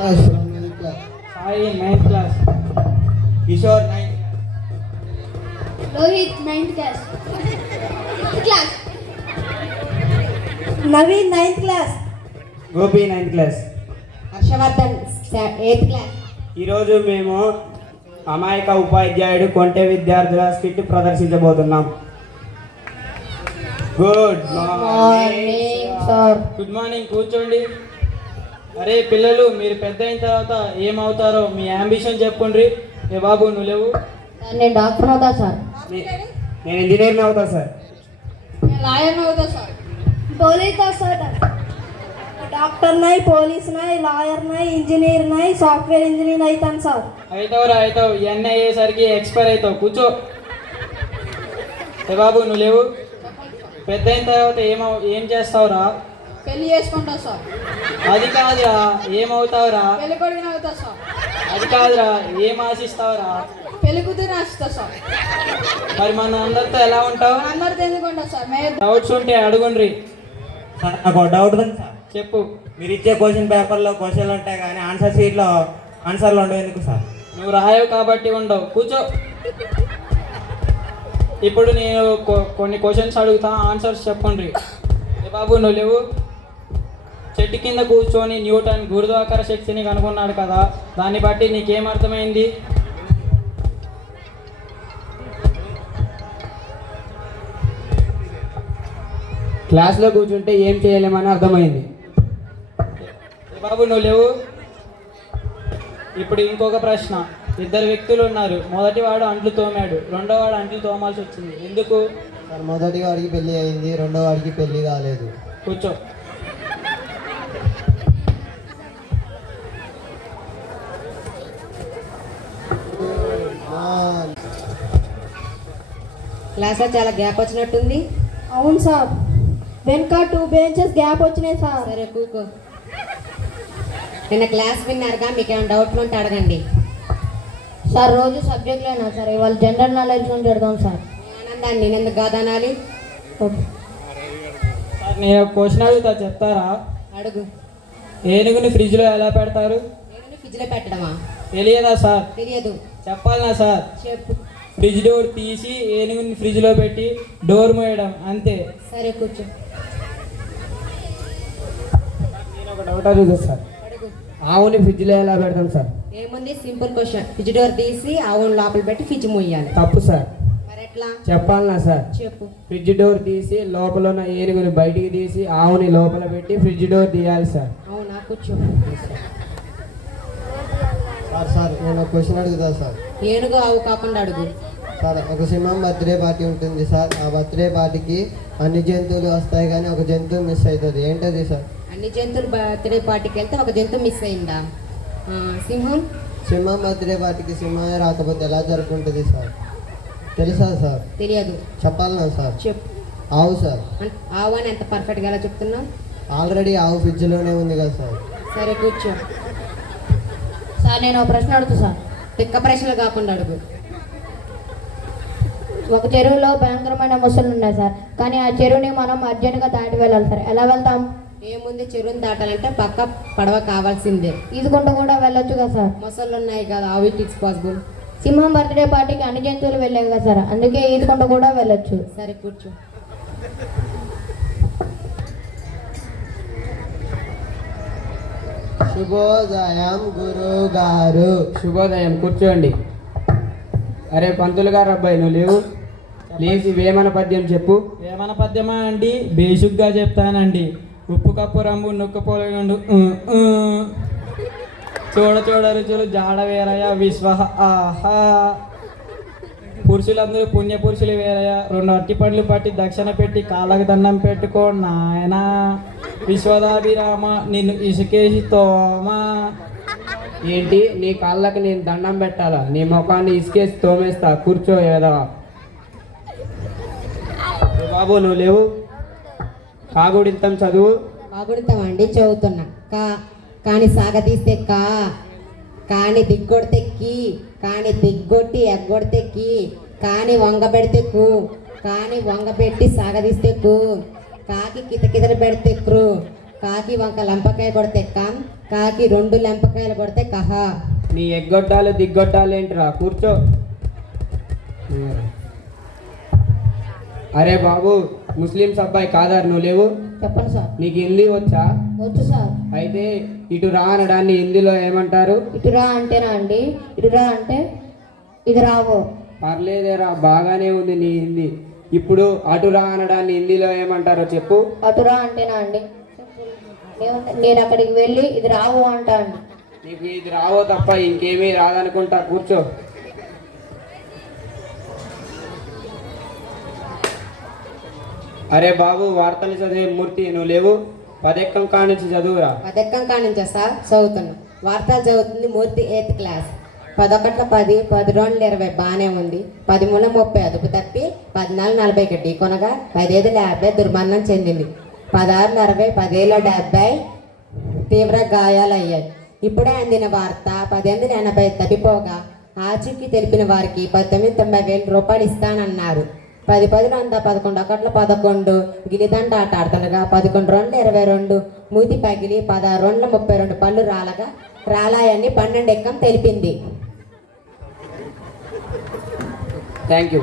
Akash from ninth class. Sai 9th class. Kishore 9th. Rohit 9th class. 5th class. Naveen 9th class. Gopi 9th class. Harshavardhan 8th class. ఈరోజు మేము అమాయక ఉపాధ్యాయుడు కొంటె విద్యార్థుల స్కిట్ ప్రదర్శించబోతున్నాం. Good morning sir. Good morning, కూర్చోండి. అరే పిల్లలు, మీరు పెద్ద అయిన తర్వాత ఏమవుతారో మీ అంబిషన్ చెప్పుండ్రి. ఏ బాబు నువ్వు లేవు. నేను డాక్టర్ అవుతా సార్. నేను ఇంజనీర్ని అవుతా సార్. Lion అవుతా సార్. Police sir. డాక్టర్ నై, పోలీస్ నై, లాయర్ నై, ఇంజనీర్ నై, సాఫ్ట్వేర్ ఇంజనీర్ అవుతాను సార్. అవుతావు ఇవన్నీ అయ్యేసరికి ఎక్స్పైర్ అవుతావు. కూర్చో. ఏ బాబు నువ్వు లేవు. పెద్ద అయిన తర్వాత ఏం చేస్తావురా? పెళ్లి చేసుకుంటా సార్. అది కాదురా, ఏమవుతావురా? పెళ్లి కొడుకుని అవుతా సార్. అది కాదురా, ఏం ఆశిస్తావురా? పెళ్లి కూతురు రాస్తా సార్. మరి మన అందరితో ఎలా ఉంటావు? అందరితో ఎందుకుంటా సార్? డౌట్స్ ఉంటే అడుగుండ్రి. సార్ నాకు ఒక డౌట్ ఉంది సార్. చెప్పు. మీరు ఇచ్చే క్వశ్చన్ పేపర్లో క్వశ్చన్లు ఉంటాయి కానీ ఆన్సర్ షీట్లో ఆన్సర్లు ఉండవు ఎందుకు సార్? నువ్వు రాయవు కాబట్టి ఉండవు. కూర్చో. ఇప్పుడు నేను కొన్ని క్వశ్చన్స్ అడుగుతా, ఆన్సర్స్ చెప్పండి. ఏ బాబు నువ్వు లేవు. చెట్టు కింద కూర్చొని న్యూటన్ గురుత్వాకర్షణ శక్తిని కనుగొన్నాడు కదా, దాన్ని బట్టి నీకేం అర్థమైంది? క్లాస్లో కూర్చుంటే ఏం చేయలేమని అర్థమైంది. ఏ బాబు నువ్వు లేవు. ఇప్పుడు ఇంకొక ప్రశ్న. ఇద్దరు వ్యక్తులు ఉన్నారు. మొదటివాడు అంట్లు తోమాడు, రెండోవాడు అంట్లు తోమాల్సి వచ్చింది. ఎందుకు? సార్ మొదటి వాడికి పెళ్లి అయింది, రెండో వాడికి పెళ్లి కాలేదు. కూర్చో. క్లాస్లో చాలా గ్యాప్ వచ్చినట్టుంది. అవును సార్, వెనక 2 benches గ్యాప్ వచ్చినాయి సార్. సరే కూకో. నిన్న క్లాస్ విన్నారుగా, మీకు ఏమైనా డౌట్లు ఉంటే అడగండి సార్. రోజు సబ్జెక్ట్లేనా సార్? ఇవాళ జనరల్ నాలెడ్జ్ నుంచి అడగాం సార్. ఆనందాన్ని నేనెందుకు కాదనాలి? సార్ నేను క్వశ్చన్ అడుగుతా, చెప్తారా? అడుగు. ఏనుగుని ఫ్రిడ్జ్లో ఎలా పెడతారు? ఏమైనా ఫ్రిడ్జ్లో పెట్టడమా? తెలియదా సార్? తెలియదు. చెప్పాలనా సార్? చెప్పు. ఫ్రిడ్జ్ డోర్ తీసి ఏనుగుని ఫ్రిడ్జ్లో పెట్టి డోర్ మూయడం, అంతే. సరే కూర్చో. నేను ఒక డౌట్ అడుగుతా సార్. అడుగు. ఆవుని ఫ్రిడ్జ్లో ఎలా పెడతాం సార్? ఏముంది, సింపుల్ క్వశ్చన్. ఫ్రిడ్జ్ డోర్ తీసి ఆవును లోపల పెట్టి ఫ్రిడ్జ్ మూయాలి. తప్పు సార్. మరి ఎట్లా? చెప్పాలనా సార్? చెప్పు. ఫ్రిడ్జ్ డోర్ తీసి లోపల ఉన్న ఏనుగుని బయటికి తీసి ఆవుని లోపల పెట్టి ఫ్రిడ్జ్ డోర్ తీయాలి సార్. అవునా? కూర్చో. సార్ నేను ఒక క్వశ్చన్ అడుగుతా సార్. ఏనుగు ఆవు కాకుండా అడుగు. సార్ ఒక సింహం బర్త్డే పార్టీ ఉంటుంది సార్. ఆ బర్త్డే పార్టీకి అన్ని జంతువులు వస్తాయి కానీ ఒక జంతువు మిస్ అవుతుంది. ఏంటది సార్? అన్ని జంతువులు బర్త్డే పార్టీకి వెళ్తే ఒక జంతువు మిస్ అయిందా? సింహం. సింహం బర్త్డే పార్టీకి సింహమే రాకపోతే ఎలా జరుపుకుంటుంది సార్? తెలుసా సార్? తెలియదు. చెప్పాలనా సార్? చెప్పు. ఆవు సార్. ఆవు అని ఎంత పర్ఫెక్ట్గా ఎలా చెప్తున్నావు? ఆల్రెడీ ఆవు ఫ్రిడ్జ్లోనే ఉంది కదా సార్. సరే కూర్చో. సార్ నేను ఒక ప్రశ్న అడుగుతా సార్. తిక్క ప్రశ్నలు కాకుండా అడుగు. ఒక చెరువులో భయంకరమైన ముసళ్ళు ఉన్నాయి సార్, కానీ ఆ చెరువుని మనం అర్జెంటుగా దాటి వెళ్ళాలి సార్. ఎలా వెళ్తాం? ఏముంది, చెరువుని దాటాలంటే పక్క పడవ కావాల్సిందే. ఈదుకుంటూ కూడా వెళ్ళొచ్చు కదా సార్. ముసళ్ళు ఉన్నాయి కదా, హౌ ఇట్ ఇట్స్ పాసిబుల్? సింహం బర్త్డే పార్టీకి అన్ని జంతువులు వెళ్ళాయి కదా సార్, అందుకే ఈదుకుంటూ కూడా వెళ్ళొచ్చు. సరే కూర్చో. శుభోదయం గురువు గారు. శుభోదయం, కూర్చోండి. అరే పంతులు గారు అబ్బాయి నువ్వు లేవు. ప్లీజ్ వేమన పద్యం చెప్పు. ఏమన్నా పద్యమా అండి? బేసిక్గా చెప్తానండి. ఉప్పు కప్పు రంగు నొక్కపోలేండు, చూడ చూడ రుచులు జాడ వేరయ విశ్వహ ఆహా. పురుషులందరూ పుణ్య పురుషులు వేరయ్య, 2 అట్టి పండ్లు పట్టి దక్షిణ పెట్టి కాళ్ళకు దండం పెట్టుకో నాయనా. విశ్వదాభిరామ నిన్ను ఇసుకేసి తోమా. ఏంటి, నీ కాళ్ళకి నేను దండం పెట్టాలా? నీ ముఖాన్ని ఇసుకేసి తోమేస్తా. కూర్చో ఏదవా. బాబు నువ్వు లేవు. కాగుడింతం చదువు. కాగుడితం అండి, చదువుతున్నా. కాని సాగతీస్తే కాని దిగ్గొడితే కీ, కాని దిగ్గొట్టి ఎగ్గొడితే కీ, కాని వంగబెడితే కాని వంగబెట్టి సాగదీస్తే కాకి కితకితలు పెడితే కాకి వంక లెంపకాయ కొడితే కం, కాకి 2 లెంపకాయలు కొడితే కహ. నీ ఎగ్గొట్టాలు దిగ్గొట్టాలు ఏంట్రా, కూర్చో. అరే బాబు, ముస్లిమ్స్ అబ్బాయి కాదారు నువ్వు లేవు. చెప్పండి సార్. నీకు హిందీ వచ్చా? వచ్చు సార్. అయితే ఇటు రా అనడాన్ని హిందీలో ఏమంటారు? ఇటురా అంటేనా అండి? ఇటురా అంటే ఇది రావు. పర్లేదేరా, బాగానే ఉంది నీ హిందీ. ఇప్పుడు అటురా అనడాన్ని హిందీలో ఏమంటారో చెప్పు. అటురా అంటేనా అండి? నేను అక్కడికి వెళ్ళి ఇది రావు అంటా అండి. నీకు ఇది రావో తప్ప ఇంకేమీ రాదనుకుంటా, కూర్చో. అరే బాబు, వార్తలు చదివే మూర్తి నువ్వు లేవు. 10 ఎక్కం కానించి చదువురా. 10 ఎక్కం కానించా సార్? చదువుతున్నా. వార్తలు చదువుతుంది మూర్తి 8th క్లాస్. 11 10, 10 2 20 బాగానే ఉంది. 10 3 30 అదుపు తప్పి 14 40 ఢీ కొనగా 15 50 దుర్మరణం చెందింది. 16 60, 10 70 తీవ్ర గాయాలయ్యాయి. ఇప్పుడే అందిన వార్త 18 80 తప్పిపోగా ఆచూకీ తెలిపిన వారికి 19,90,000 రూపాయలు ఇస్తానన్నారు. 10 10 100, 11 1 11 గిలిదండ ఆట ఆడుతుండగా 11 2 22 మూతి పగిలి 16 2 32 పళ్ళు రాలాయని 12 ఎక్కం తెలిపింది. Thank you.